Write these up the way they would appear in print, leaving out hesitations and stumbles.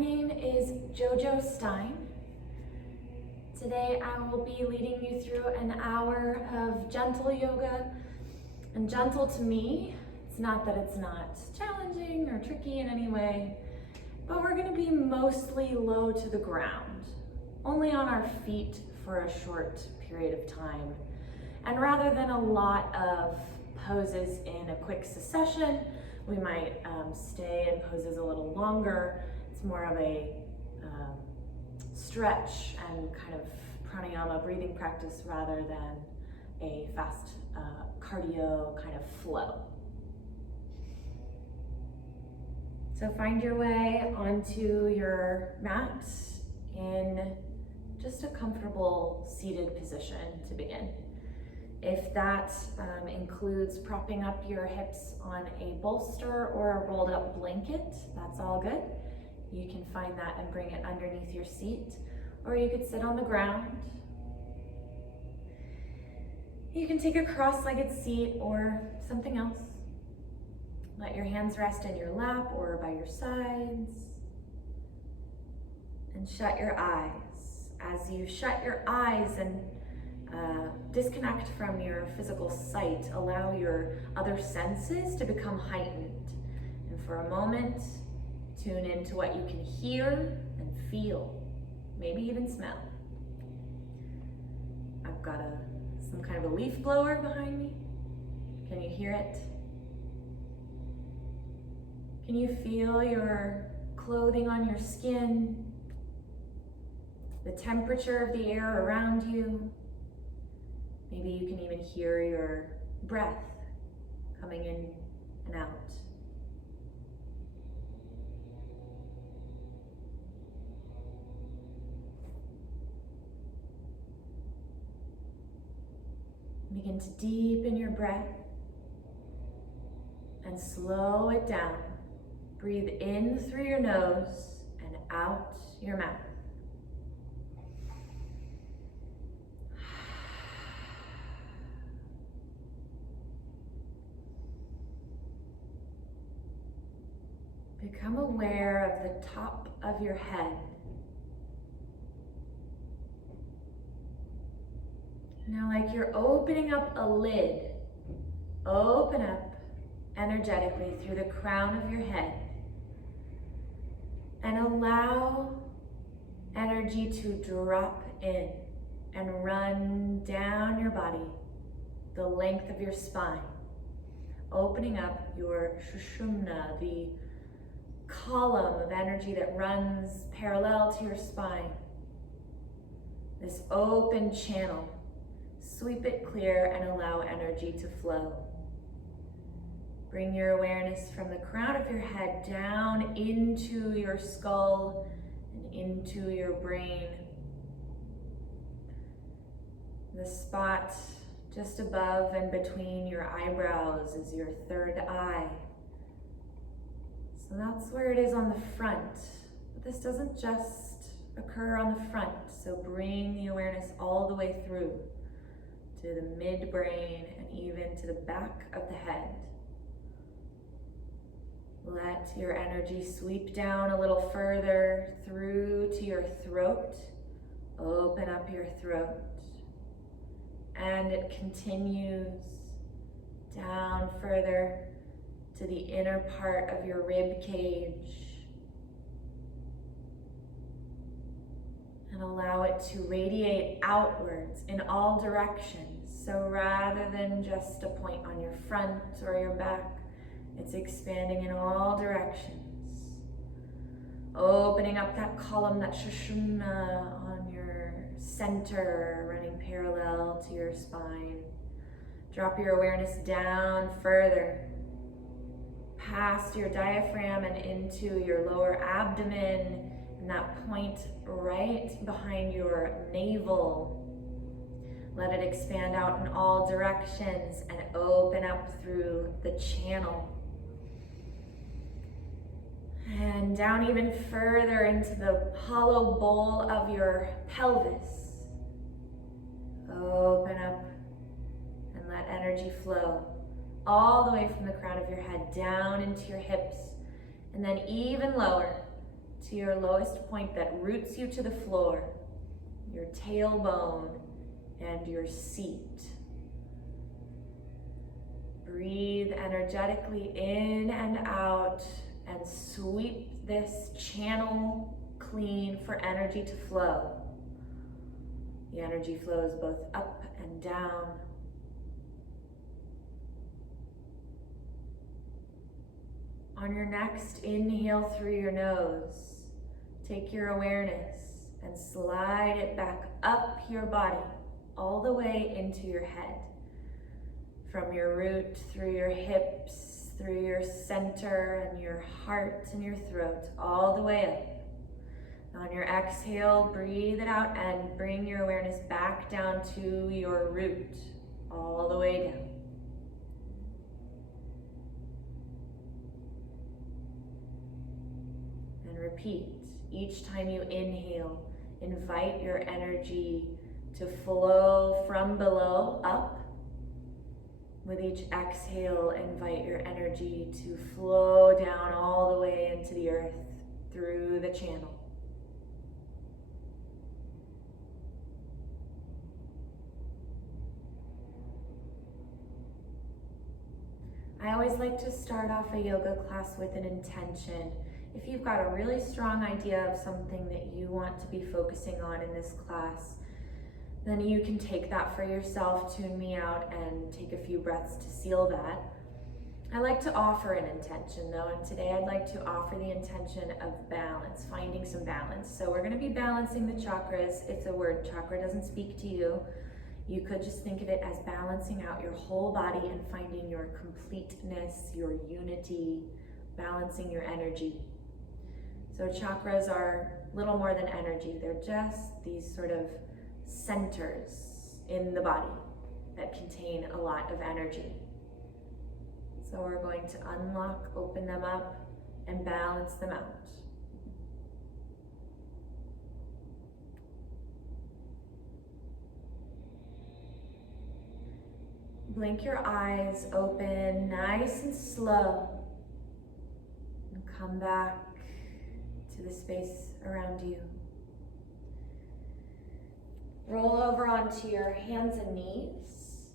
name is Jojo Stein. Today I will be leading you through an hour of gentle yoga. And gentle to me, it's not that it's not challenging or tricky in any way, but we're gonna be mostly low to the ground, only on our feet for a short period of time. And rather than a lot of poses in a quick succession, we might stay in poses a little longer. It's more of a stretch and kind of pranayama breathing practice rather than a fast cardio kind of flow. So find your way onto your mat in just a comfortable seated position to begin. If that includes propping up your hips on a bolster or a rolled up blanket, that's all good. You can find that and bring it underneath your seat, or you could sit on the ground. You can take a cross-legged seat or something else. Let your hands rest in your lap or by your sides. And shut your eyes. As you shut your eyes and disconnect from your physical sight, allow your other senses to become heightened. And for a moment, tune into what you can hear and feel, maybe even smell. I've got some kind of a leaf blower behind me. Can you hear it? Can you feel your clothing on your skin? The temperature of the air around you? Maybe you can even hear your breath coming in and out. Begin to deepen your breath and slow it down. Breathe in through your nose and out your mouth. Become aware of the top of your head. Now, like you're opening up a lid, open up energetically through the crown of your head and allow energy to drop in and run down your body, the length of your spine, opening up your Sushumna, the column of energy that runs parallel to your spine. This open channel. Sweep it clear and allow energy to flow. Bring your awareness from the crown of your head down into your skull and into your brain. The spot just above and between your eyebrows is your third eye. So that's where it is on the front. But this doesn't just occur on the front, so bring the awareness all the way through to the midbrain and even to the back of the head. Let your energy sweep down a little further through to your throat. Open up your throat. And it continues down further to the inner part of your rib cage. And allow it to radiate outwards in all directions. So rather than just a point on your front or your back, it's expanding in all directions. Opening up that column, that Sushumna on your center, running parallel to your spine. Drop your awareness down further, past your diaphragm and into your lower abdomen, and that point right behind your navel. Let it expand out in all directions and open up through the channel. And down even further into the hollow bowl of your pelvis. Open up and let energy flow all the way from the crown of your head down into your hips, and then even lower to your lowest point that roots you to the floor, your tailbone and your seat. Breathe energetically in and out and sweep this channel clean for energy to flow. The energy flows both up and down. On your next inhale through your nose, take your awareness and slide it back up your body, all the way into your head. From your root, through your hips, through your center and your heart and your throat, all the way up. On your exhale, breathe it out and bring your awareness back down to your root, all the way down. And repeat. Each time you inhale, invite your energy to flow from below up. With each exhale, invite your energy to flow down all the way into the earth through the channel. I always like to start off a yoga class with an intention. If you've got a really strong idea of something that you want to be focusing on in this class, then you can take that for yourself, tune me out, and take a few breaths to seal that. I like to offer an intention though, and today I'd like to offer the intention of balance, finding some balance. So we're going to be balancing the chakras. If the word chakra doesn't speak to you, you could just think of it as balancing out your whole body and finding your completeness, your unity, balancing your energy. So chakras are little more than energy. They're just these sort of centers in the body that contain a lot of energy. So we're going to unlock, open them up, and balance them out. Blink your eyes open, nice and slow, and come back to the space around you. Roll over onto your hands and knees.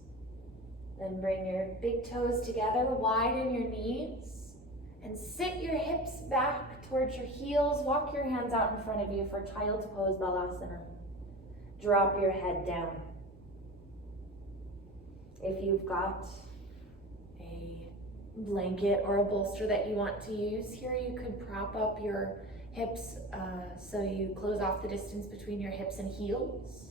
Then bring your big toes together, widen your knees, and sit your hips back towards your heels. Walk your hands out in front of you for Child's Pose, Balasana. Drop your head down. If you've got a blanket or a bolster that you want to use here, you could prop up your hips so you close off the distance between your hips and heels.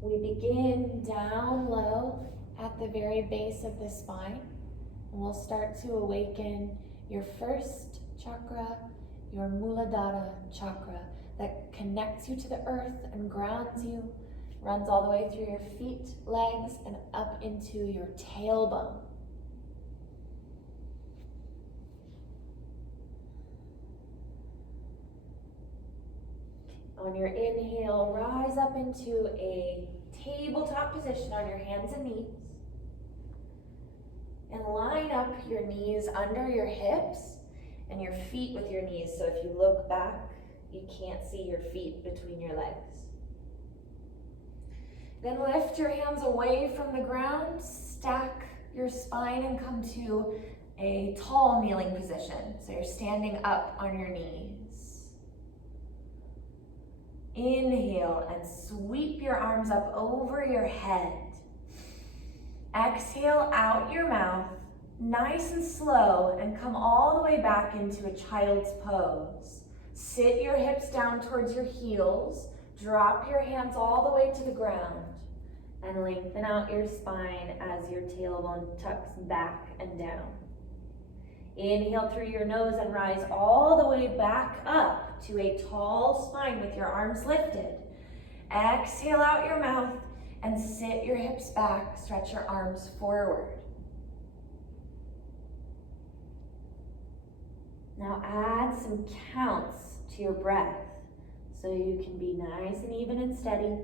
We begin down low at the very base of the spine, and we'll start to awaken your first chakra, your Muladhara chakra, that connects you to the earth and grounds you, runs all the way through your feet, legs, and up into your tailbone. On your inhale, rise up into a tabletop position on your hands and knees. And line up your knees under your hips and your feet with your knees. So if you look back, you can't see your feet between your legs. Then lift your hands away from the ground, stack your spine, and come to a tall kneeling position. So you're standing up on your knees. Inhale and sweep your arms up over your head. Exhale out your mouth, nice and slow, and come all the way back into a child's pose. Sit your hips down towards your heels, drop your hands all the way to the ground, and lengthen out your spine as your tailbone tucks back and down. Inhale through your nose and rise all the way back up to a tall spine with your arms lifted. Exhale out your mouth and sit your hips back, stretch your arms forward. Now add some counts to your breath so you can be nice and even and steady.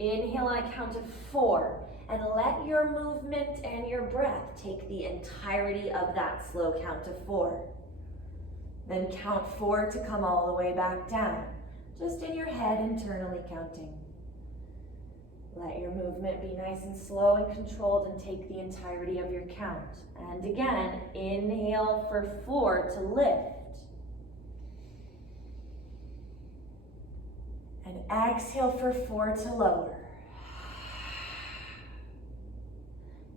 Inhale on a count of 4, and let your movement and your breath take the entirety of that slow count of 4. Then count 4 to come all the way back down, just in your head internally counting. Let your movement be nice and slow and controlled and take the entirety of your count. And again, inhale for 4 to lift. And exhale for 4 to lower.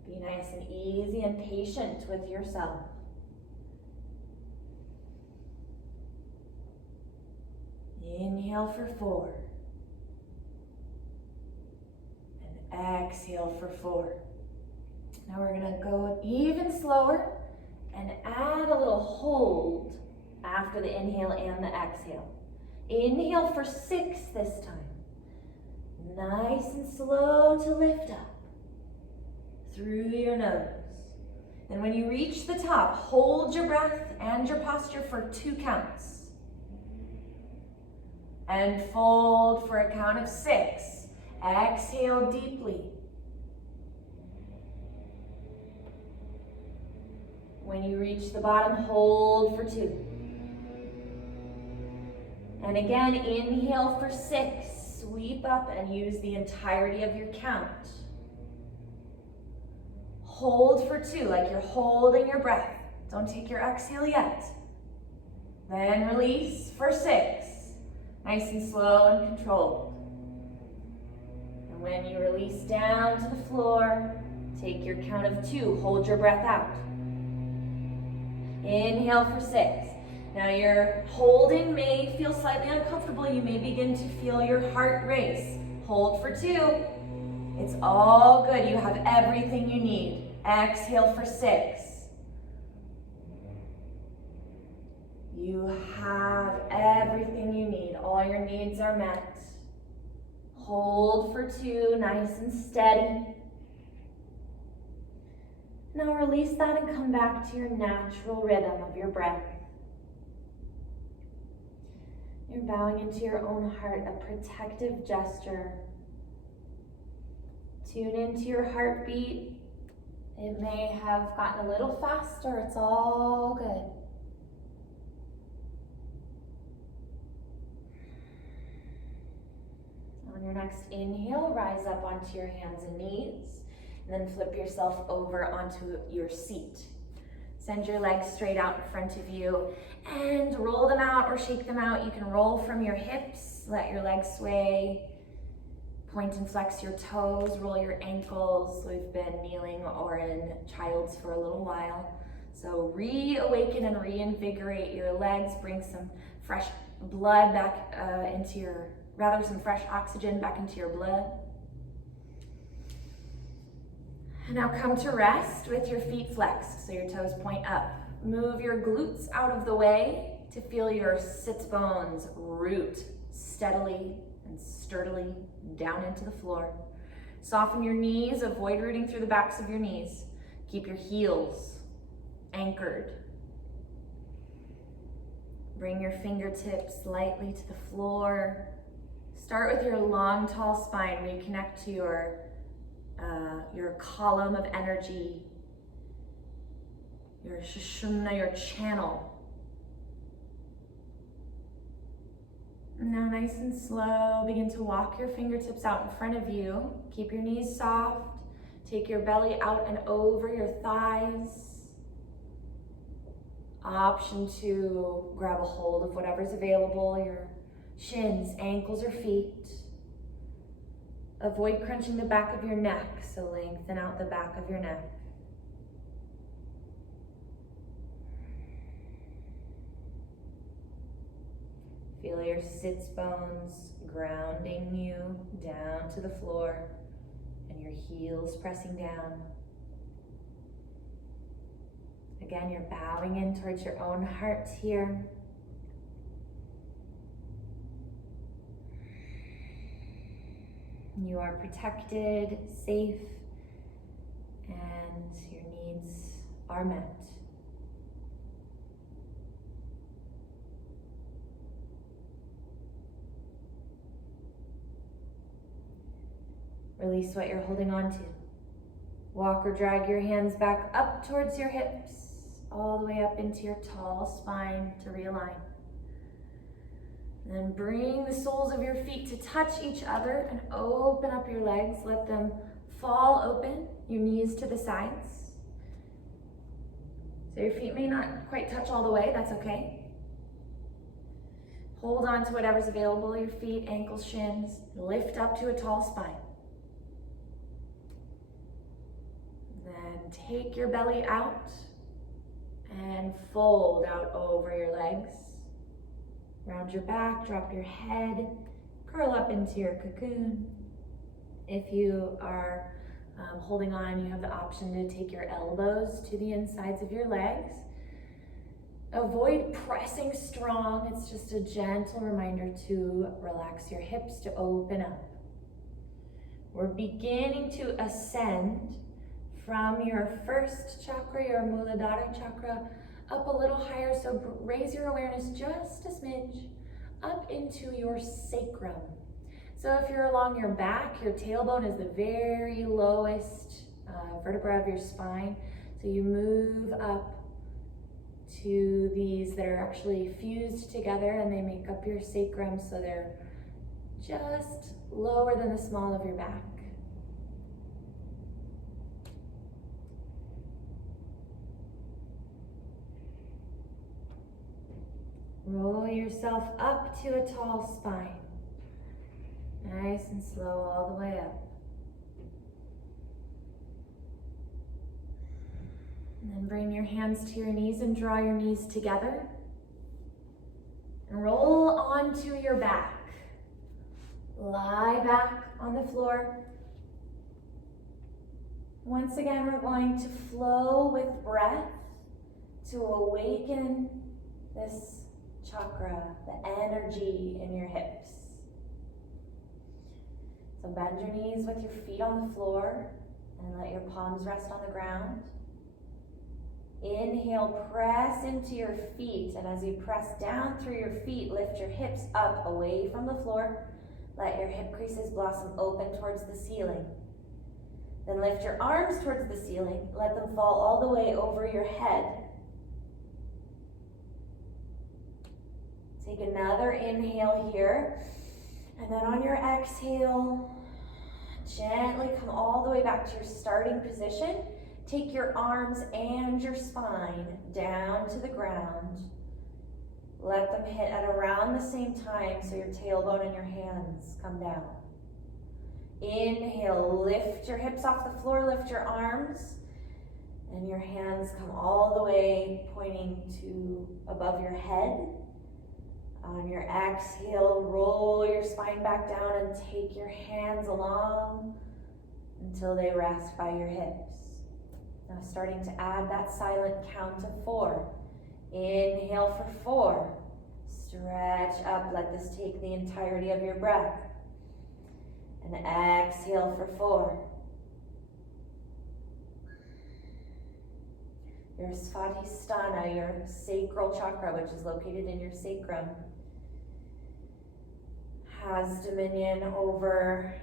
Be nice and easy and patient with yourself. Inhale for 4. And exhale for 4. Now we're going to go even slower and add a little hold after the inhale and the exhale. Inhale for 6 this time. Nice and slow to lift up through your nose. And when you reach the top, hold your breath and your posture for 2 counts. And fold for a count of 6. Exhale deeply. When you reach the bottom, hold for 2. And again, inhale for 6. Sweep up and use the entirety of your count. Hold for 2, like you're holding your breath. Don't take your exhale yet. Then release for 6. Nice and slow and controlled. And when you release down to the floor, take your count of 2. Hold your breath out. Inhale for 6. Now your holding may feel slightly uncomfortable. You may begin to feel your heart race. Hold for 2. It's all good. You have everything you need. Exhale for 6. You have everything you need. All your needs are met. Hold for 2, nice and steady. Now release that and come back to your natural rhythm of your breath. You're bowing into your own heart, a protective gesture. Tune into your heartbeat. It may have gotten a little faster. It's all good. On your next inhale, rise up onto your hands and knees, and then flip yourself over onto your seat. Send your legs straight out in front of you and roll them out or shake them out. You can roll from your hips, let your legs sway, point and flex your toes, roll your ankles. We've been kneeling or in child's for a little while. So reawaken and reinvigorate your legs, bring some fresh blood back some fresh oxygen back into your blood. And now come to rest with your feet flexed, so your toes point up. Move your glutes out of the way to feel your sits bones root steadily and sturdily down into the floor. Soften your knees, avoid rooting through the backs of your knees. Keep your heels anchored. Bring your fingertips lightly to the floor. Start with your long, tall spine. Reconnect to your column of energy, your sushumna, your channel. Now nice and slow, begin to walk your fingertips out in front of you. Keep your knees soft. Take your belly out and over your thighs. Option to grab a hold of whatever's available, your shins, ankles, or feet. Avoid crunching the back of your neck, so lengthen out the back of your neck. Feel your sits bones grounding you down to the floor and your heels pressing down. Again, you're bowing in towards your own heart here. You are protected, safe, and your needs are met. Release what you're holding on to. Walk or drag your hands back up towards your hips, all the way up into your tall spine to realign. Then bring the soles of your feet to touch each other and open up your legs. Let them fall open, your knees to the sides. So your feet may not quite touch all the way, that's okay. Hold on to whatever's available, your feet, ankles, shins. Lift up to a tall spine. Then take your belly out and fold out over your legs. Round your back, drop your head, curl up into your cocoon. If you are holding on, you have the option to take your elbows to the insides of your legs. Avoid pressing strong. It's just a gentle reminder to relax your hips, to open up. We're beginning to ascend from your first chakra, your Muladhara chakra, up a little higher. So raise your awareness just a smidge up into your sacrum. So if you're along your back, your tailbone is the very lowest vertebra of your spine. So you move up to these that are actually fused together and they make up your sacrum, so they're just lower than the small of your back. Roll yourself up to a tall spine. Nice and slow all the way up. And then bring your hands to your knees and draw your knees together. And roll onto your back. Lie back on the floor. Once again, we're going to flow with breath to awaken this chakra, the energy in your hips. So bend your knees with your feet on the floor and let your palms rest on the ground. Inhale, press into your feet, and as you press down through your feet, lift your hips up away from the floor. Let your hip creases blossom open towards the ceiling. Then lift your arms towards the ceiling. Let them fall all the way over your head. Take another inhale here, and then on your exhale, gently come all the way back to your starting position. Take your arms and your spine down to the ground. Let them hit at around the same time so your tailbone and your hands come down. Inhale, lift your hips off the floor, lift your arms, and your hands come all the way pointing to above your head. On your exhale, roll your spine back down and take your hands along until they rest by your hips. Now starting to add that silent count of 4. Inhale for 4. Stretch up, let this take the entirety of your breath. And exhale for 4. Your Svadhisthana, your sacral chakra, which is located in your sacrum, has dominion over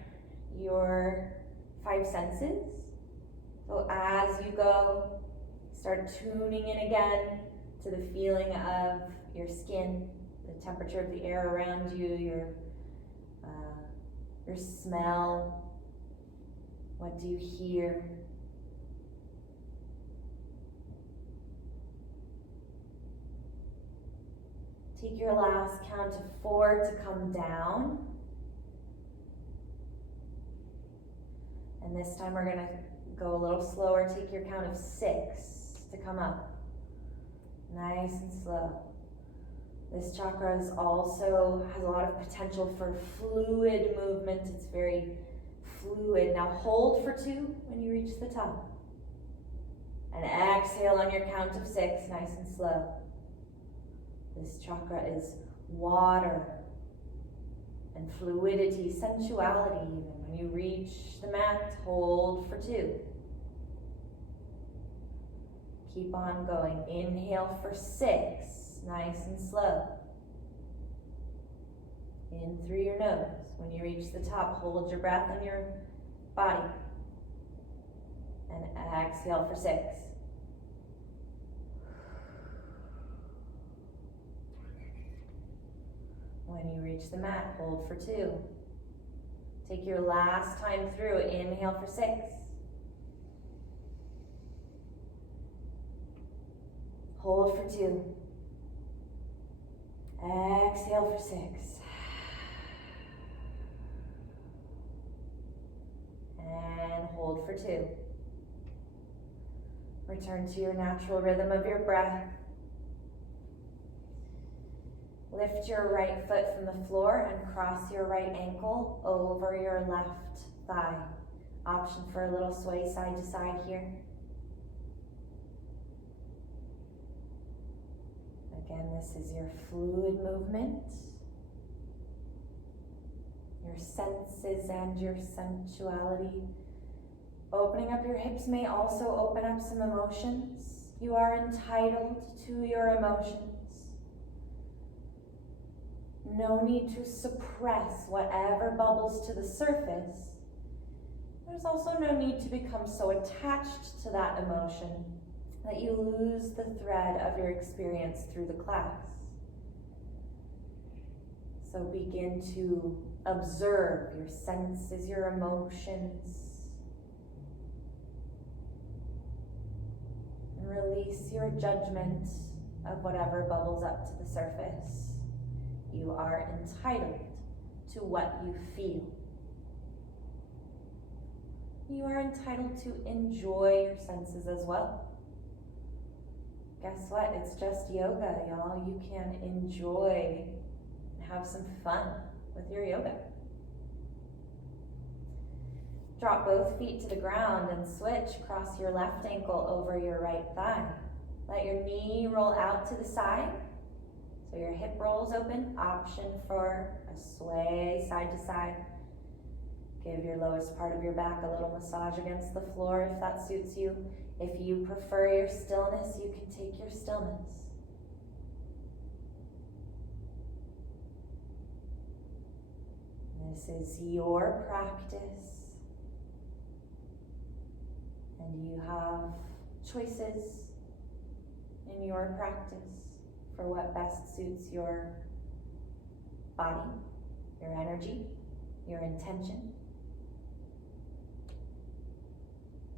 your 5 senses. So as you go, start tuning in again to the feeling of your skin, the temperature of the air around you, your smell. What do you hear? Take your last count of 4 to come down. And this time we're going to go a little slower. Take your count of 6 to come up. Nice and slow. This chakra also has a lot of potential for fluid movement. It's very fluid. Now hold for 2 when you reach the top. And exhale on your count of 6, nice and slow. This chakra is water and fluidity, sensuality even. When you reach the mat, hold for 2. Keep on going. Inhale for 6, nice and slow. In through your nose. When you reach the top, hold your breath and your body. And exhale for 6. When you reach the mat, hold for 2. Take your last time through, inhale for 6. Hold for 2. Exhale for 6. And hold for 2. Return to your natural rhythm of your breath. Lift your right foot from the floor and cross your right ankle over your left thigh. Option for a little sway side to side here. Again, this is your fluid movement, your senses and your sensuality. Opening up your hips may also open up some emotions. You are entitled to your emotions. No need to suppress whatever bubbles to the surface. There's also no need to become so attached to that emotion that you lose the thread of your experience through the class. So begin to observe your senses, your emotions, and release your judgment of whatever bubbles up to the surface. You are entitled to what you feel. You are entitled to enjoy your senses as well. Guess what? It's just yoga, y'all. You can enjoy and have some fun with your yoga. Drop both feet to the ground and switch. Cross your left ankle over your right thigh. Let your knee roll out to the side. So your hip rolls open. Option for a sway side to side. Give your lowest part of your back a little massage against the floor if that suits you. If you prefer your stillness, you can take your stillness. This is your practice. And you have choices in your practice for what best suits your body, your energy, your intention.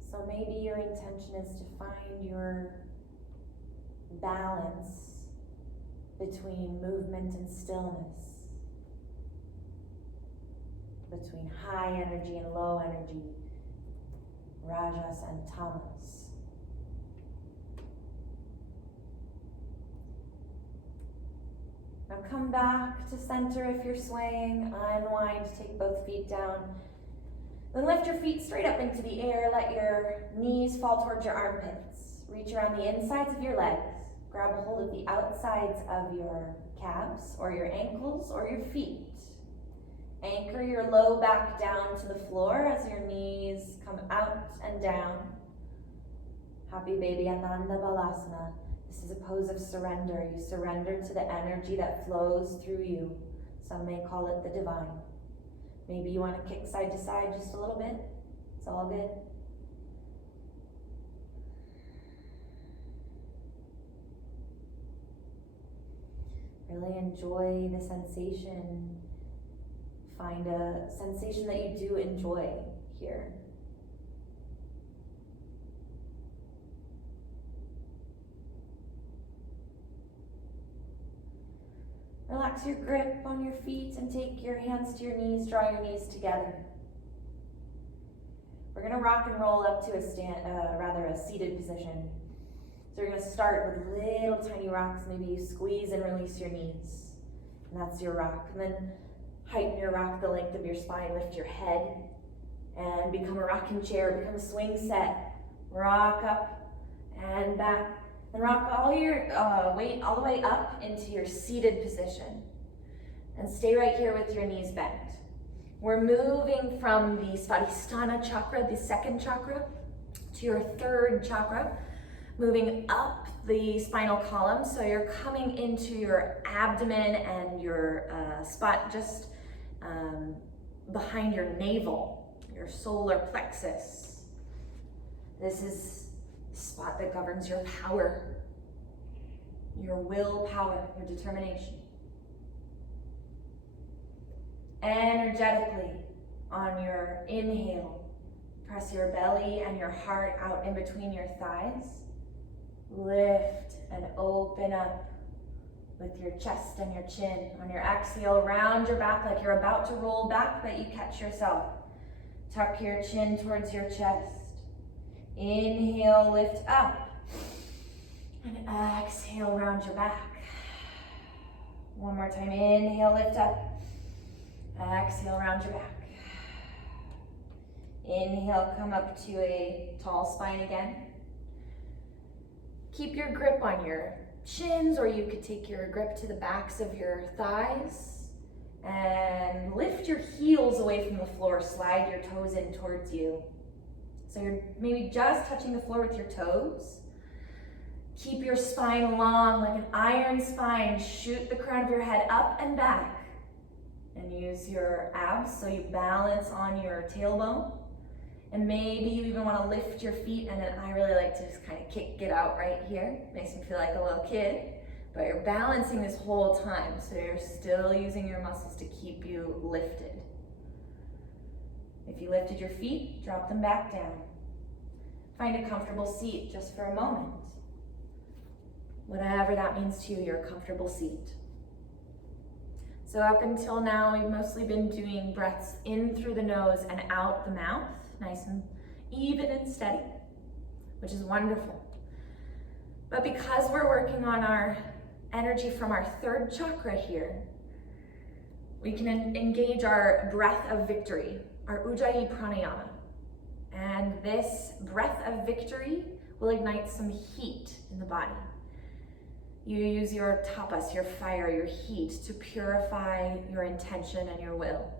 So maybe your intention is to find your balance between movement and stillness, between high energy and low energy, rajas and tamas. Now come back to center if you're swaying, unwind, take both feet down. Then lift your feet straight up into the air, let your knees fall towards your armpits. Reach around the insides of your legs. Grab a hold of the outsides of your calves or your ankles or your feet. Anchor your low back down to the floor as your knees come out and down. Happy baby Ananda Balasana. This is a pose of surrender. You surrender to the energy that flows through you. Some may call it the divine. Maybe you want to kick side to side just a little bit. It's all good. Really enjoy the sensation. Find a sensation that you do enjoy here. Relax your grip on your feet and take your hands to your knees, draw your knees together. We're gonna rock and roll up to a seated position. So you're gonna start with little tiny rocks. Maybe you squeeze and release your knees. And that's your rock. And then heighten your rock the length of your spine, lift your head, and become a rocking chair, become a swing set. Rock up and back. And rock all your weight all the way up into your seated position. And stay right here with your knees bent. We're moving from the Svadhisthana chakra, the second chakra, to your third chakra. Moving up the spinal column. So you're coming into your abdomen and your spot just behind your navel. your solar plexus. This is the spot that governs your power, your willpower, your determination. Energetically, on your inhale, press your belly and your heart out in between your thighs. Lift and open up with your chest and your chin. On your exhale, round your back like you're about to roll back, but you catch yourself. Tuck your chin towards your chest. Inhale, lift up. And exhale, round your back. One more time. Inhale, lift up. Exhale, round your back. Inhale, come up to a tall spine again. Keep your grip on your shins, or you could take your grip to the backs of your thighs and lift your heels away from the floor. Slide your toes in towards you. So you're maybe just touching the floor with your toes. Keep your spine long like an iron spine. Shoot the crown of your head up and back. And use your abs so you balance on your tailbone. And maybe you even want to lift your feet, and then I really like to just kind of get out right here. Makes me feel like a little kid. But you're balancing this whole time, so you're still using your muscles to keep you lifted. If you lifted your feet, drop them back down. Find a comfortable seat just for a moment. Whatever that means to you, your comfortable seat. So up until now, we've mostly been doing breaths in through the nose and out the mouth. Nice and even and steady, which is wonderful. But because we're working on our energy from our third chakra here, we can engage our breath of victory, our Ujjayi Pranayama. And this breath of victory will ignite some heat in the body. You use your tapas, your fire, your heat to purify your intention and your will.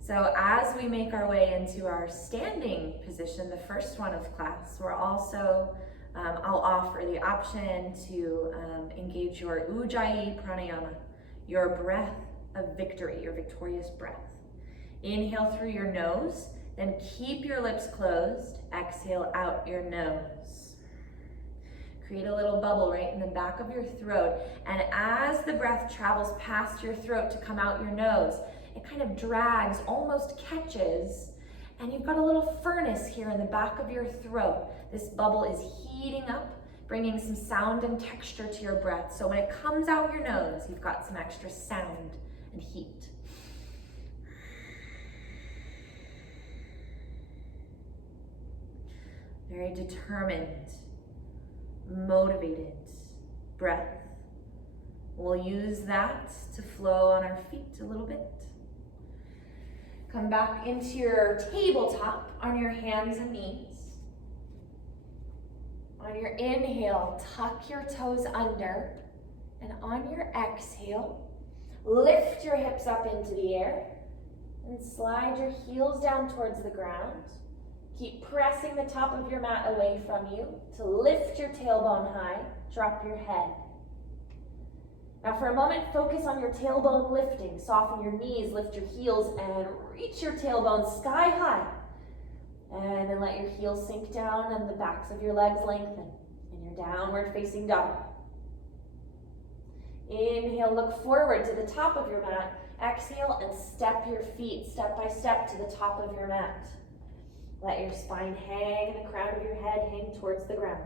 So as we make our way into our standing position, the first one of class, we're also, I'll offer the option to engage your Ujjayi Pranayama, your breath of victory, your victorious breath. Inhale through your nose, then keep your lips closed. Exhale out your nose. Create a little bubble right in the back of your throat. And as the breath travels past your throat to come out your nose, it kind of drags, almost catches, and you've got a little furnace here in the back of your throat. This bubble is heating up, bringing some sound and texture to your breath. So when it comes out your nose, you've got some extra sound and heat. Very determined, motivated breath. We'll use that to flow on our feet a little bit. Come back into your tabletop on your hands and knees. On your inhale, tuck your toes under, and on your exhale, lift your hips up into the air and slide your heels down towards the ground. Keep pressing the top of your mat away from you to lift your tailbone high, drop your head. Now for a moment, focus on your tailbone lifting. Soften your knees, lift your heels, and reach your tailbone sky high. And then let your heels sink down and the backs of your legs lengthen in your downward facing dog. Inhale, look forward to the top of your mat. Exhale and step your feet step by step to the top of your mat. Let your spine hang and the crown of your head hang towards the ground.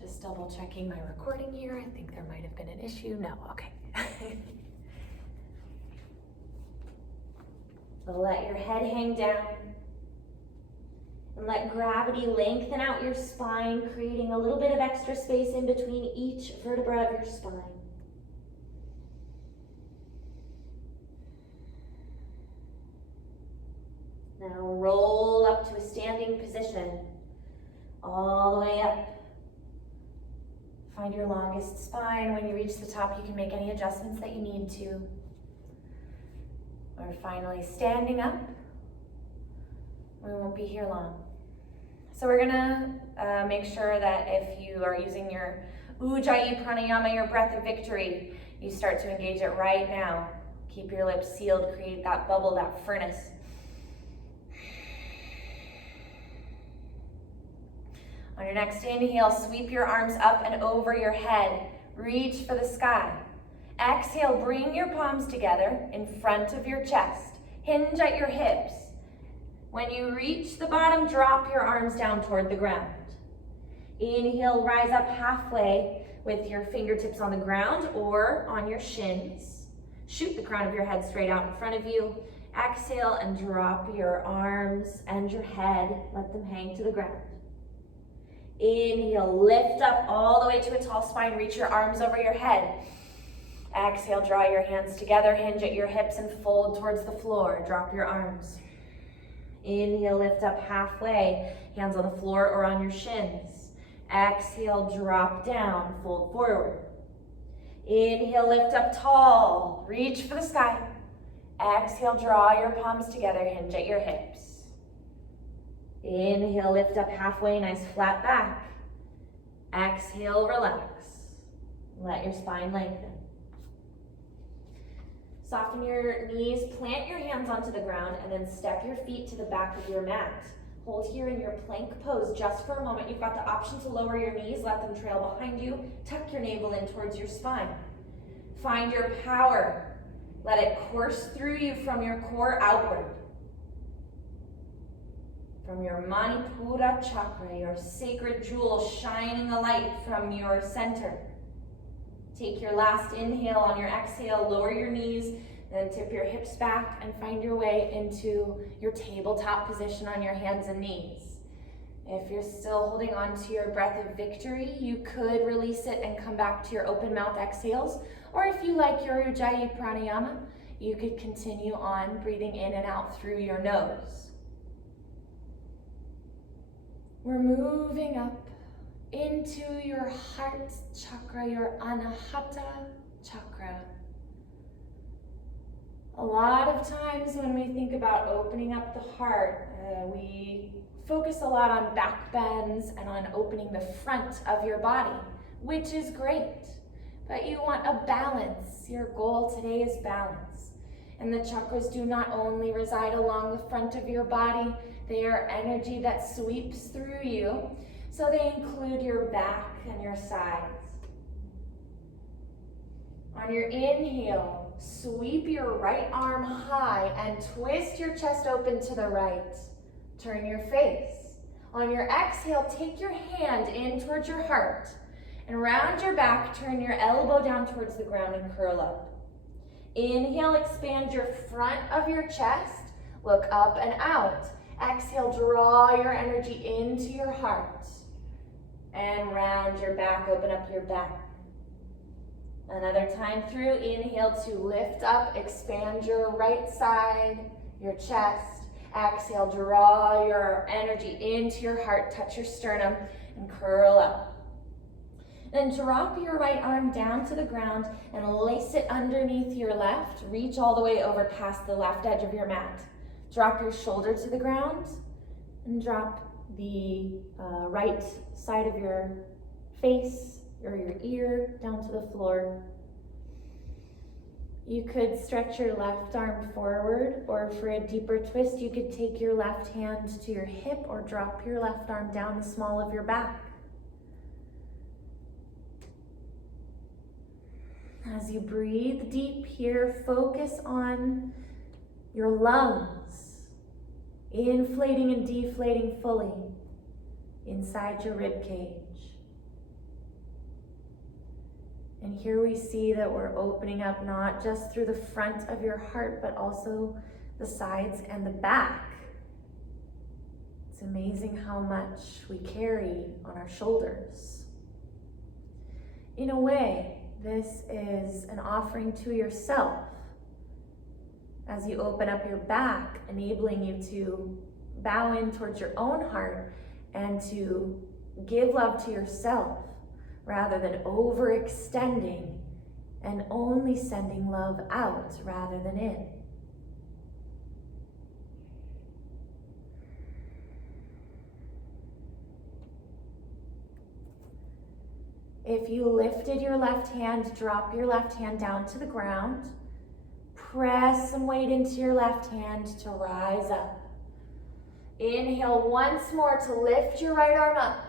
Just double checking my recording here. I think there might have been an issue. No, okay. Let your head hang down. And let gravity lengthen out your spine, creating a little bit of extra space in between each vertebra of your spine. Now roll up to a standing position, all the way up. Find your longest spine. When you reach the top, you can make any adjustments that you need to. We're finally standing up. We won't be here long. So we're gonna make sure that if you are using your Ujjayi Pranayama, your breath of victory, you start to engage it right now. Keep your lips sealed, create that bubble, that furnace. On your next inhale, sweep your arms up and over your head. Reach for the sky. Exhale, bring your palms together in front of your chest. Hinge at your hips. When you reach the bottom, drop your arms down toward the ground. Inhale, rise up halfway with your fingertips on the ground or on your shins. Shoot the crown of your head straight out in front of you. Exhale and drop your arms and your head. Let them hang to the ground. Inhale, lift up all the way to a tall spine. Reach your arms over your head. Exhale, draw your hands together. Hinge at your hips and fold towards the floor. Drop your arms. Inhale, lift up halfway. Hands on the floor or on your shins. Exhale, drop down, fold forward. Inhale, lift up tall. Reach for the sky. Exhale, draw your palms together. Hinge at your hips. Inhale, lift up halfway, nice flat back. Exhale, relax. Let your spine lengthen. Soften your knees, plant your hands onto the ground, and then step your feet to the back of your mat. Hold here in your plank pose just for a moment. You've got the option to lower your knees, let them trail behind you. Tuck your navel in towards your spine. Find your power. Let it course through you from your core outward. From your Manipura chakra, your sacred jewel shining a light from your center. Take your last inhale. On your exhale, lower your knees, then tip your hips back and find your way into your tabletop position on your hands and knees. If you're still holding on to your breath of victory, you could release it and come back to your open mouth exhales. Or if you like your Ujjayi Pranayama, you could continue on breathing in and out through your nose. We're moving up into your heart chakra, your Anahata chakra. A lot of times when we think about opening up the heart, we focus a lot on back bends and on opening the front of your body, which is great. But you want a balance. Your goal today is balance. And the chakras do not only reside along the front of your body, they are energy that sweeps through you. So they include your back and your sides. On your inhale, sweep your right arm high and twist your chest open to the right. Turn your face. On your exhale, take your hand in towards your heart and round your back, turn your elbow down towards the ground and curl up. Inhale, expand your front of your chest, look up and out. Exhale, draw your energy into your heart and round your back, open up your back. Another time through, inhale to lift up, expand your right side, your chest. Exhale, draw your energy into your heart, touch your sternum and curl up. Then drop your right arm down to the ground and lace it underneath your left. Reach all the way over past the left edge of your mat. Drop your shoulder to the ground and drop the right side of your face or your ear down to the floor. You could stretch your left arm forward, or for a deeper twist, you could take your left hand to your hip or drop your left arm down the small of your back. As you breathe deep here, focus on your lungs, inflating and deflating fully inside your rib cage. And here we see that we're opening up not just through the front of your heart, but also the sides and the back. It's amazing how much we carry on our shoulders. In a way, this is an offering to yourself as you open up your back, enabling you to bow in towards your own heart and to give love to yourself rather than overextending and only sending love out rather than in. If you lifted your left hand, drop your left hand down to the ground. Press some weight into your left hand to rise up. Inhale once more to lift your right arm up.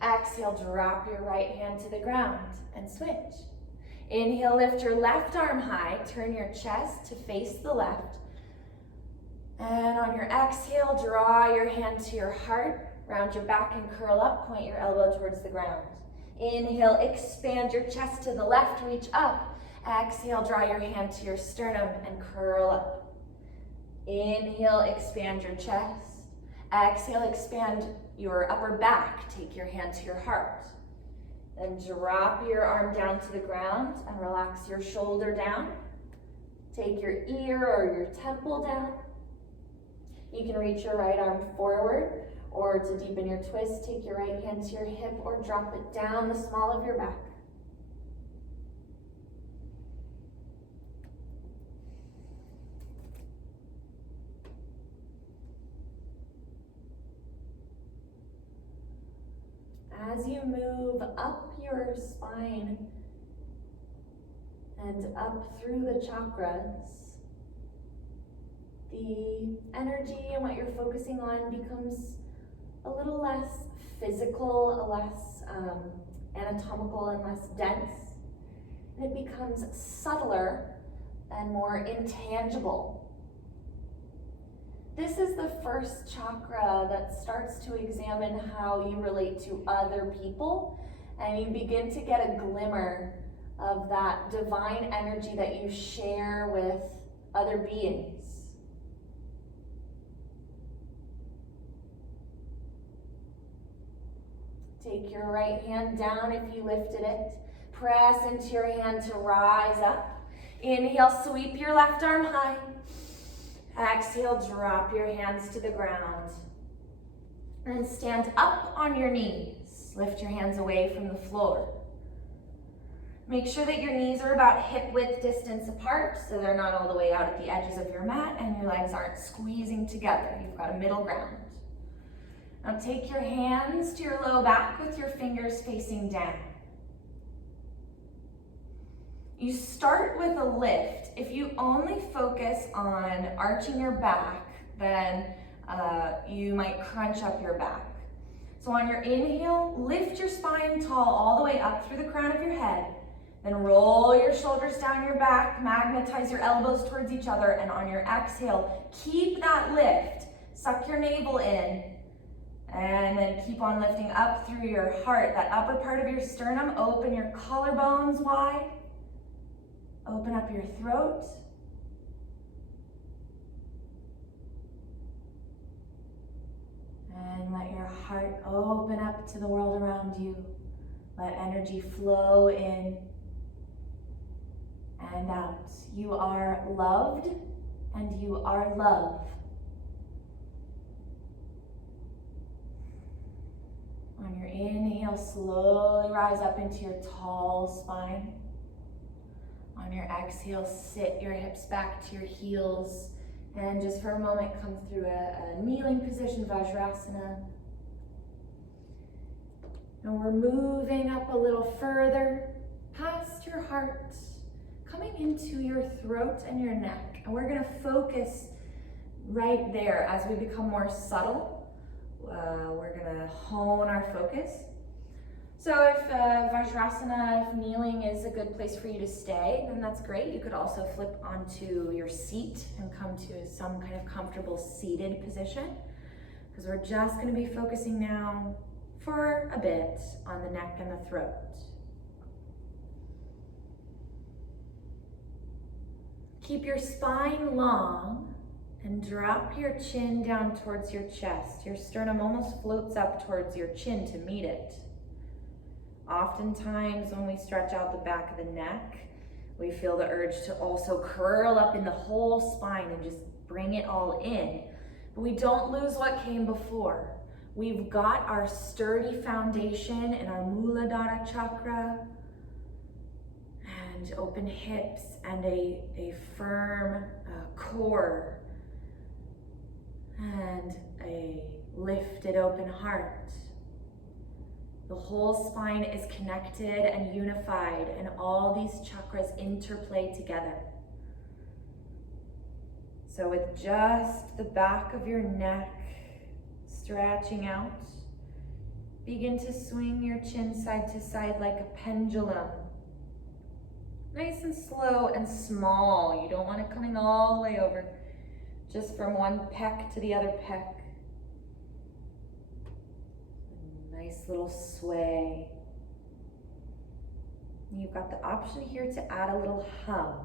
Exhale, drop your right hand to the ground and switch. Inhale, lift your left arm high, turn your chest to face the left. And on your exhale, draw your hand to your heart, round your back and curl up, point your elbow towards the ground. Inhale, expand your chest to the left, reach up. Exhale, draw your hand to your sternum and curl up. Inhale, expand your chest. Exhale, expand your upper back, take your hand to your heart. Then drop your arm down to the ground and relax your shoulder down. Take your ear or your temple down. You can reach your right arm forward, or to deepen your twist, take your right hand to your hip or drop it down the small of your back. As you move up your spine and up through the chakras, the energy and what you're focusing on becomes a little less physical, less anatomical, and less dense. And it becomes subtler and more intangible. This is the first chakra that starts to examine how you relate to other people, and you begin to get a glimmer of that divine energy that you share with other beings. Take your right hand down if you lifted it. Press into your hand to rise up. Inhale, sweep your left arm high. Exhale, drop your hands to the ground. And stand up on your knees. Lift your hands away from the floor. Make sure that your knees are about hip width distance apart, so they're not all the way out at the edges of your mat and your legs aren't squeezing together. You've got a middle ground. Now take your hands to your low back with your fingers facing down. You start with a lift. If you only focus on arching your back, then you might crunch up your back. So on your inhale, lift your spine tall all the way up through the crown of your head. Then roll your shoulders down your back, magnetize your elbows towards each other, and on your exhale, keep that lift. Suck your navel in, and then keep on lifting up through your heart, that upper part of your sternum. Open your collarbones wide. Open up your throat. And let your heart open up to the world around you. Let energy flow in and out. You are loved and you are love. On your inhale, slowly rise up into your tall spine. On your exhale, sit your hips back to your heels, and just for a moment come through a kneeling position, Vajrasana. And we're moving up a little further past your heart, coming into your throat and your neck. And we're gonna focus right there as we become more subtle. We're gonna hone our focus. So if Vajrasana, if kneeling is a good place for you to stay, then that's great. You could also flip onto your seat and come to some kind of comfortable seated position, because we're just going to be focusing now for a bit on the neck and the throat. Keep your spine long and drop your chin down towards your chest. Your sternum almost floats up towards your chin to meet it. Oftentimes when we stretch out the back of the neck, we feel the urge to also curl up in the whole spine and just bring it all in. But we don't lose what came before. We've got our sturdy foundation in our Muladhara chakra, and open hips, and a firm core, and a lifted open heart. The whole spine is connected and unified, and all these chakras interplay together. So with just the back of your neck stretching out, begin to swing your chin side to side like a pendulum. Nice and slow and small. You don't want it coming all the way over. Just from one peck to the other peck. Nice little sway. You've got the option here to add a little hum.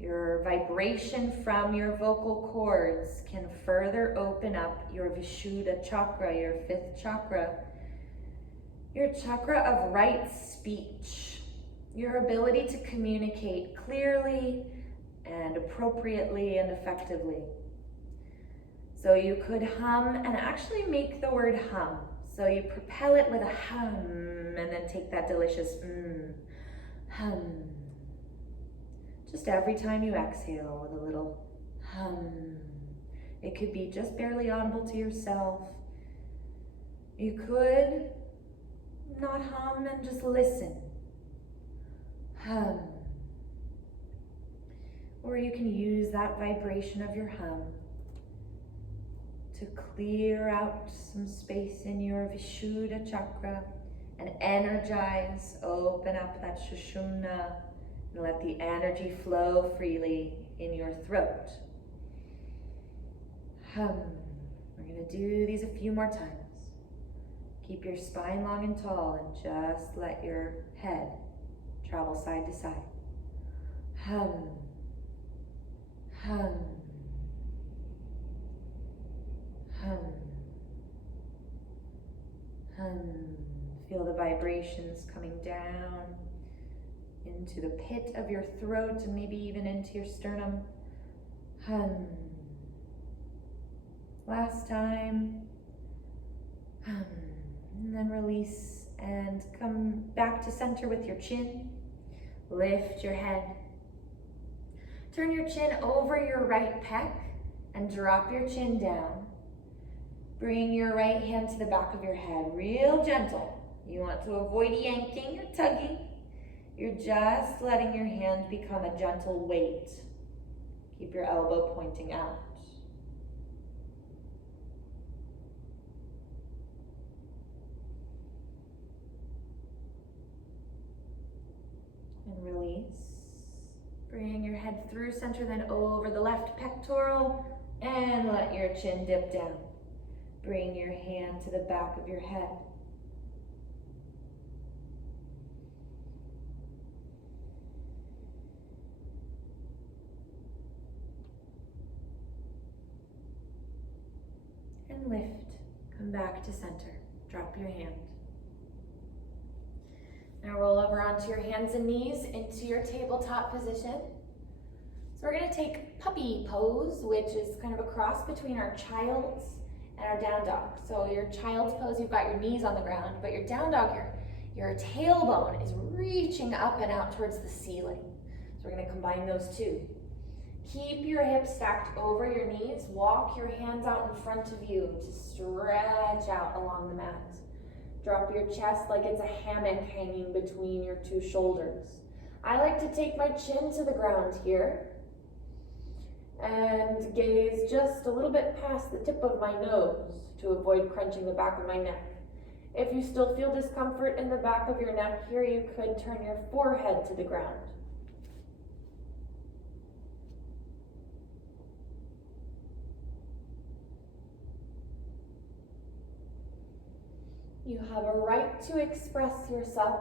Your vibration from your vocal cords can further open up your Vishuddha chakra, your fifth chakra, your chakra of right speech, your ability to communicate clearly and appropriately and effectively. So you could hum and actually make the word hum. So you propel it with a hum and then take that delicious hum. Just every time you exhale with a little hum. It could be just barely audible to yourself. You could not hum and just listen. Hum. Or you can use that vibration of your hum to clear out some space in your Vishuddha chakra and energize, open up that Sushumna, and let the energy flow freely in your throat. Hum. We're going to do these a few more times. Keep your spine long and tall and just let your head travel side to side. Hum. Hum. Hum. Hum. Feel the vibrations coming down into the pit of your throat and maybe even into your sternum. Hum. Last time. Hum. And then release and come back to center with your chin. Lift your head. Turn your chin over your right pec and drop your chin down. Bring your right hand to the back of your head, real gentle. You want to avoid yanking or tugging. You're just letting your hand become a gentle weight. Keep your elbow pointing out. And release. Bring your head through center, then over the left pectoral, and let your chin dip down. Bring your hand to the back of your head. And lift. Come back to center. Drop your hand. Now roll over onto your hands and knees into your tabletop position. So we're going to take puppy pose, which is kind of a cross between our child's and our down dog. So your child's pose, you've got your knees on the ground, but your down dog, your tailbone is reaching up and out towards the ceiling. So we're going to combine those two. Keep your hips stacked over your knees. Walk your hands out in front of you to stretch out along the mat. Drop your chest like it's a hammock hanging between your two shoulders. I like to take my chin to the ground here and gaze just a little bit past the tip of my nose to avoid crunching the back of my neck. If you still feel discomfort in the back of your neck here, you could turn your forehead to the ground. You have a right to express yourself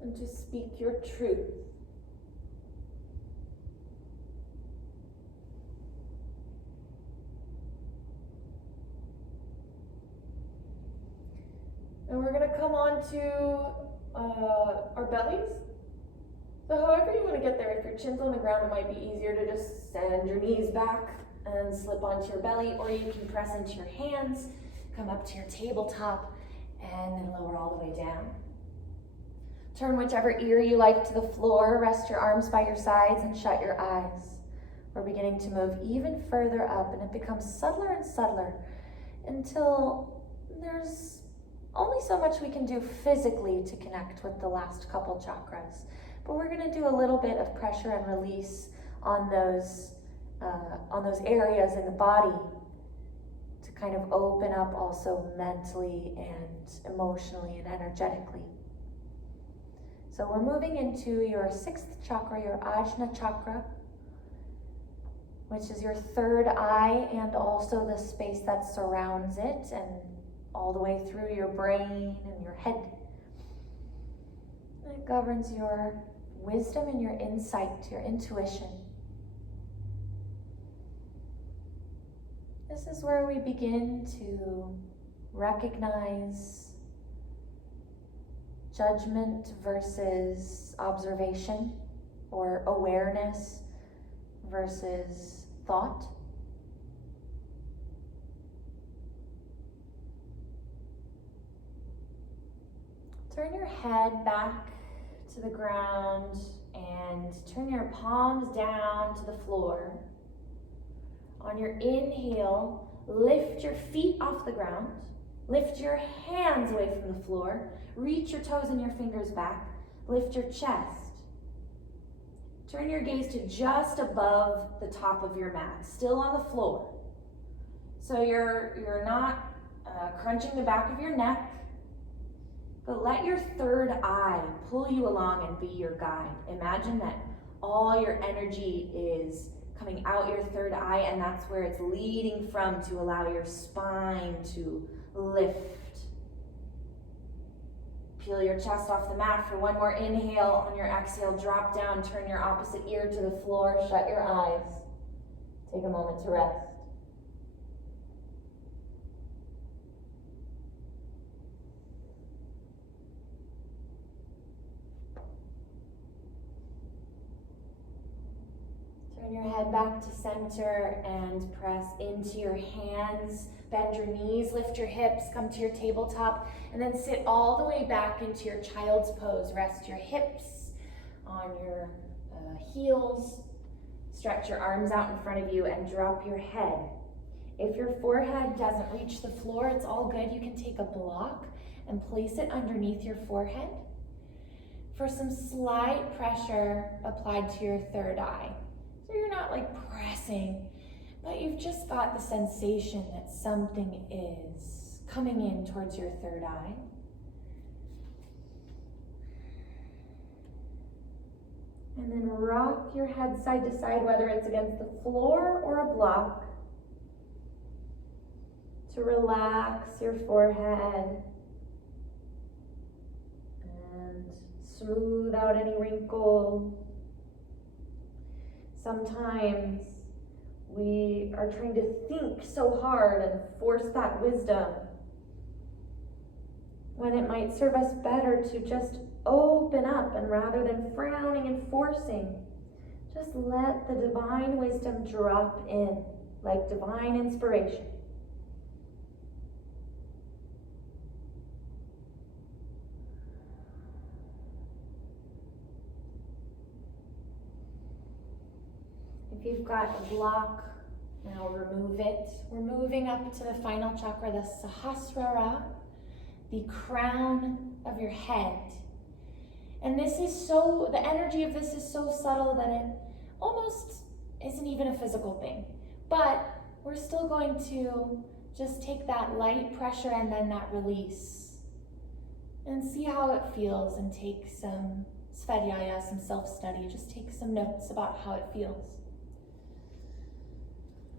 and to speak your truth. And we're going to come on to our bellies. So however you want to get there, if your chin's on the ground, it might be easier to just send your knees back and slip onto your belly, or you can press into your hands, come up to your tabletop, and then lower all the way down. Turn whichever ear you like to the floor, rest your arms by your sides, and shut your eyes. We're beginning to move even further up, and it becomes subtler and subtler until there's only so much we can do physically to connect with the last couple chakras. But we're going to do a little bit of pressure and release on those areas in the body to kind of open up also mentally and emotionally and energetically. So we're moving into your sixth chakra, your Ajna chakra, which is your third eye and also the space that surrounds it and all the way through your brain and your head. It governs your wisdom and your insight, your intuition. This is where we begin to recognize judgment versus observation, or awareness versus thought. Turn your head back to the ground and turn your palms down to the floor. On your inhale, lift your feet off the ground. Lift your hands away from the floor. Reach your toes and your fingers back. Lift your chest. Turn your gaze to just above the top of your mat, still on the floor. So you're not crunching the back of your neck, but let your third eye pull you along and be your guide. Imagine that all your energy is coming out your third eye, and that's where it's leading from to allow your spine to lift. Peel your chest off the mat for one more inhale. On your exhale, drop down, turn your opposite ear to the floor, shut your eyes. Take a moment to rest. Turn your head back to center and press into your hands. Bend your knees, lift your hips, come to your tabletop, and then sit all the way back into your child's pose. Rest your hips on your heels. Stretch your arms out in front of you and drop your head. If your forehead doesn't reach the floor, it's all good. You can take a block and place it underneath your forehead for some slight pressure applied to your third eye. So you're not like pressing, but you've just got the sensation that something is coming in towards your third eye. And then rock your head side to side, whether it's against the floor or a block, to relax your forehead and smooth out any wrinkle. Sometimes we are trying to think so hard and force that wisdom, when it might serve us better to just open up, and rather than frowning and forcing, just let the divine wisdom drop in like divine inspiration. If you've got a block, now remove it. We're moving up to the final chakra, the Sahasrara, the crown of your head. And this is so, the energy of this is so subtle that it almost isn't even a physical thing. But we're still going to just take that light pressure and then that release and see how it feels, and take some svadhyaya, some self-study. Just take some notes about how it feels.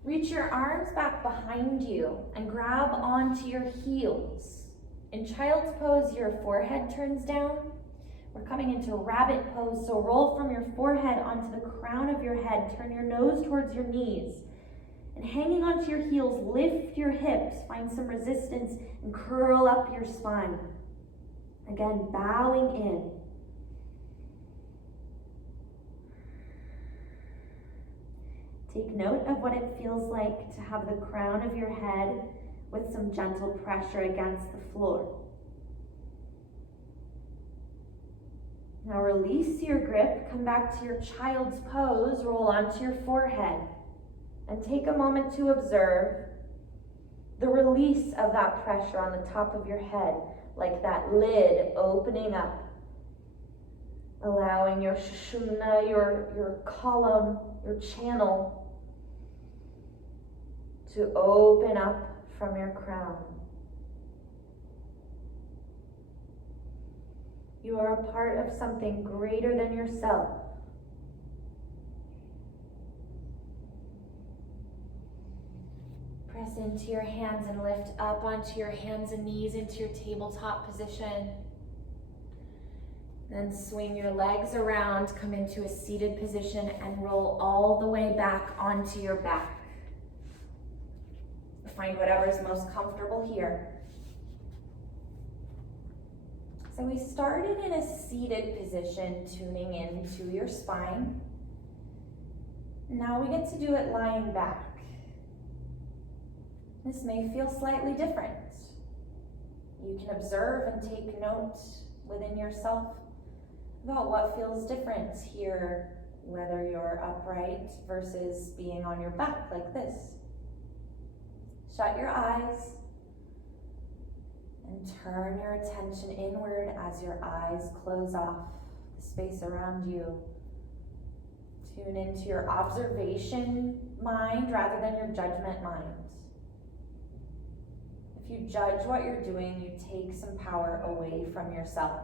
Reach your arms back behind you and grab onto your heels. In child's pose, your forehead turns down. We're coming into rabbit pose, so roll from your forehead onto the crown of your head. Turn your nose towards your knees. And hanging onto your heels, lift your hips. Find some resistance and curl up your spine. Again, bowing in. Take note of what it feels like to have the crown of your head with some gentle pressure against the floor. Now release your grip, come back to your child's pose, roll onto your forehead, and take a moment to observe the release of that pressure on the top of your head, like that lid opening up. allowing your Sushumna, your column, your channel to open up from your crown. You are a part of something greater than yourself. Press into your hands and lift up onto your hands and knees into your tabletop position. Then swing your legs around, come into a seated position, and roll all the way back onto your back. Find whatever is most comfortable here. So we started in a seated position, tuning into your spine. Now we get to do it lying back. This may feel slightly different. You can observe and take note within yourself about what feels different here, whether you're upright versus being on your back like this. Shut your eyes and turn your attention inward as your eyes close off the space around you. Tune into your observation mind rather than your judgment mind. If you judge what you're doing, you take some power away from yourself.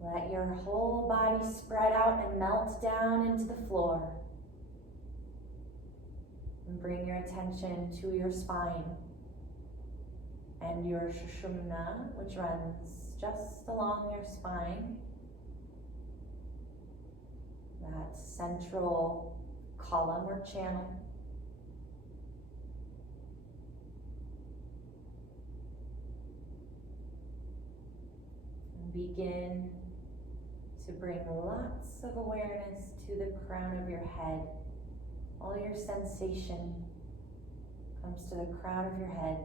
Let your whole body spread out and melt down into the floor. And bring your attention to your spine and your Sushumna, which runs just along your spine. That central column or channel. And begin to bring lots of awareness to the crown of your head. All your sensation comes to the crown of your head.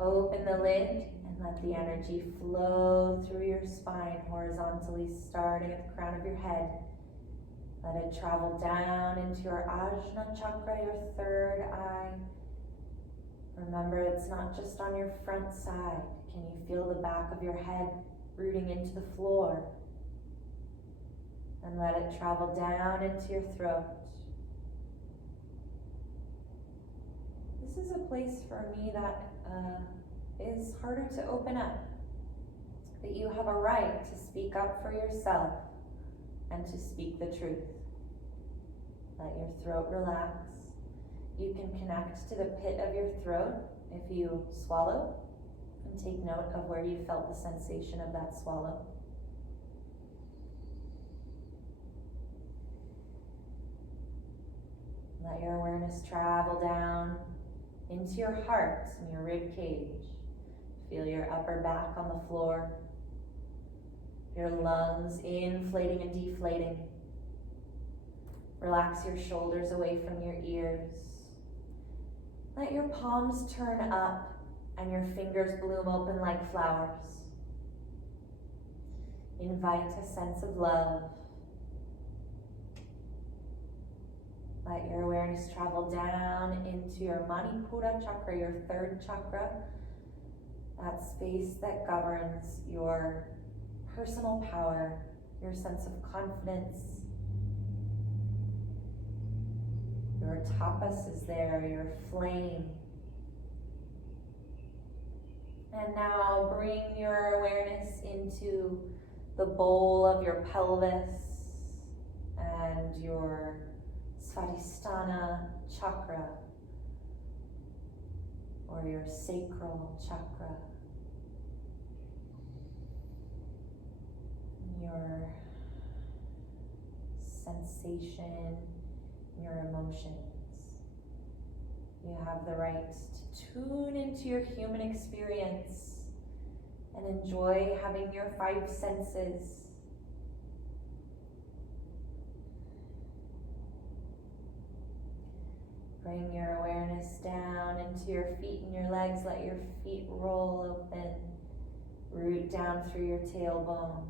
Open the lid and let the energy flow through your spine horizontally, starting at the crown of your head. Let it travel down into your Ajna chakra, your third eye. Remember, it's not just on your front side. Can you feel the back of your head rooting into the floor? And let it travel down into your throat. This is a place for me that is harder to open up. But you have a right to speak up for yourself and to speak the truth. Let your throat relax. You can connect to the pit of your throat if you swallow, and take note of where you felt the sensation of that swallow. Let your awareness travel down into your heart and your rib cage. Feel your upper back on the floor, your lungs inflating and deflating. Relax your shoulders away from your ears. Let your palms turn up and your fingers bloom open like flowers. Invite a sense of love. Let your awareness travel down into your Manipura chakra, your third chakra, that space that governs your personal power, your sense of confidence. Your tapas is there, your flame. And now bring your awareness into the bowl of your pelvis and your Svadhisthana chakra, or your sacral chakra, your sensation, your emotions. You have the right to tune into your human experience and enjoy having your five senses. Bring your awareness down into your feet and your legs. Let your feet roll open. Root down through your tailbone.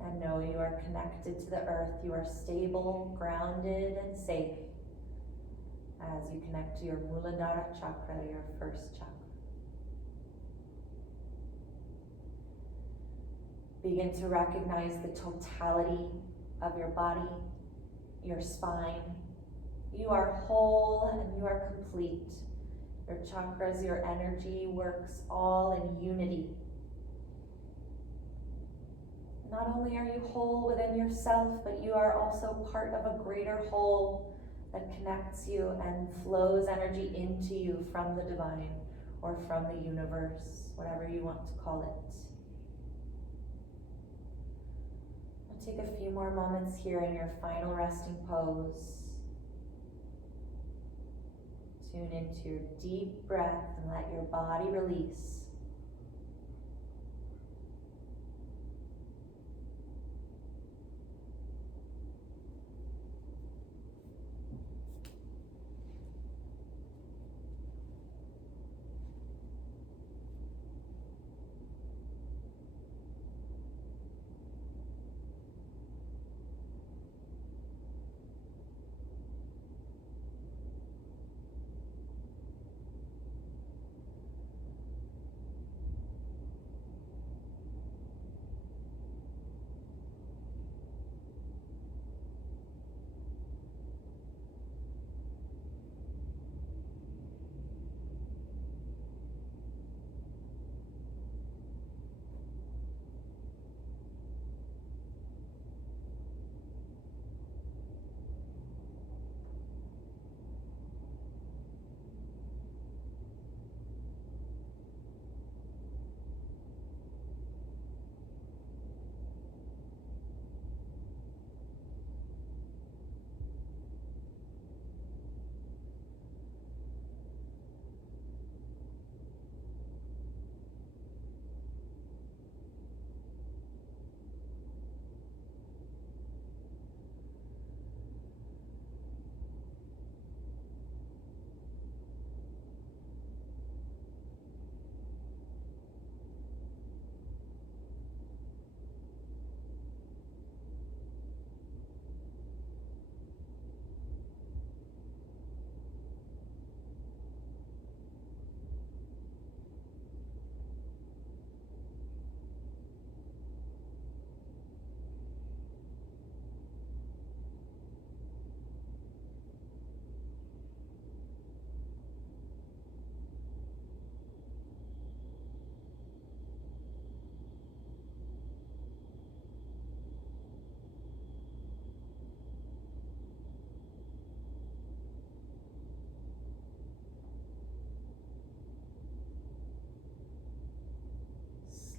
And know you are connected to the earth. You are stable, grounded, and safe. as you connect to your Muladhara chakra, your first chakra. Begin to recognize the totality of your body, your spine. You are whole and you are complete. Your chakras, your energy works all in unity. Not only are you whole within yourself, but you are also part of a greater whole that connects you and flows energy into you from the divine or from the universe, whatever you want to call it. We'll take a few more moments here in your final resting pose. Tune into your deep breath and let your body release.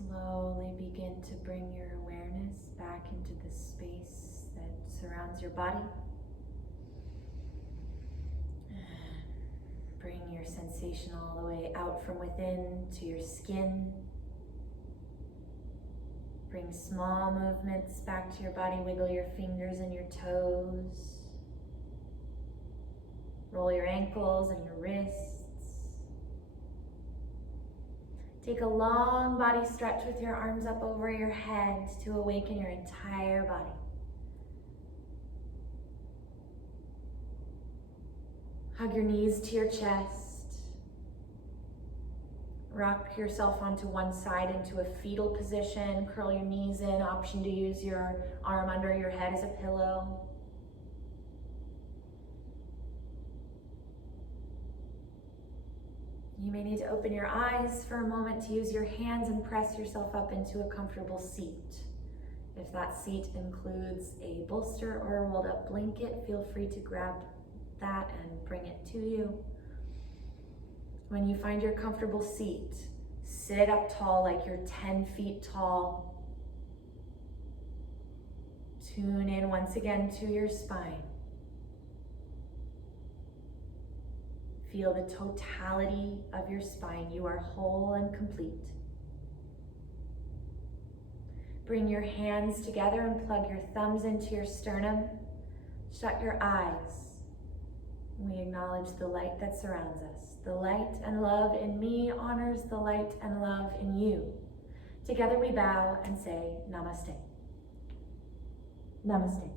Slowly begin to bring your awareness back into the space that surrounds your body. Bring your sensation all the way out from within to your skin. Bring small movements back to your body. Wiggle your fingers and your toes. Roll your ankles and your wrists. Take a long body stretch with your arms up over your head to awaken your entire body. Hug your knees to your chest. Rock yourself onto one side into a fetal position. Curl your knees in. Option to use your arm under your head as a pillow. You may need to open your eyes for a moment to use your hands and press yourself up into a comfortable seat. If that seat includes a bolster or a rolled up blanket, feel free to grab that and bring it to you. When you find your comfortable seat, sit up tall like you're 10 feet tall. Tune in once again to your spine. Feel the totality of your spine. You are whole and complete. Bring your hands together and plug your thumbs into your sternum. Shut your eyes. We acknowledge the light that surrounds us. The light and love in me honors the light and love in you. Together we bow and say namaste. Namaste.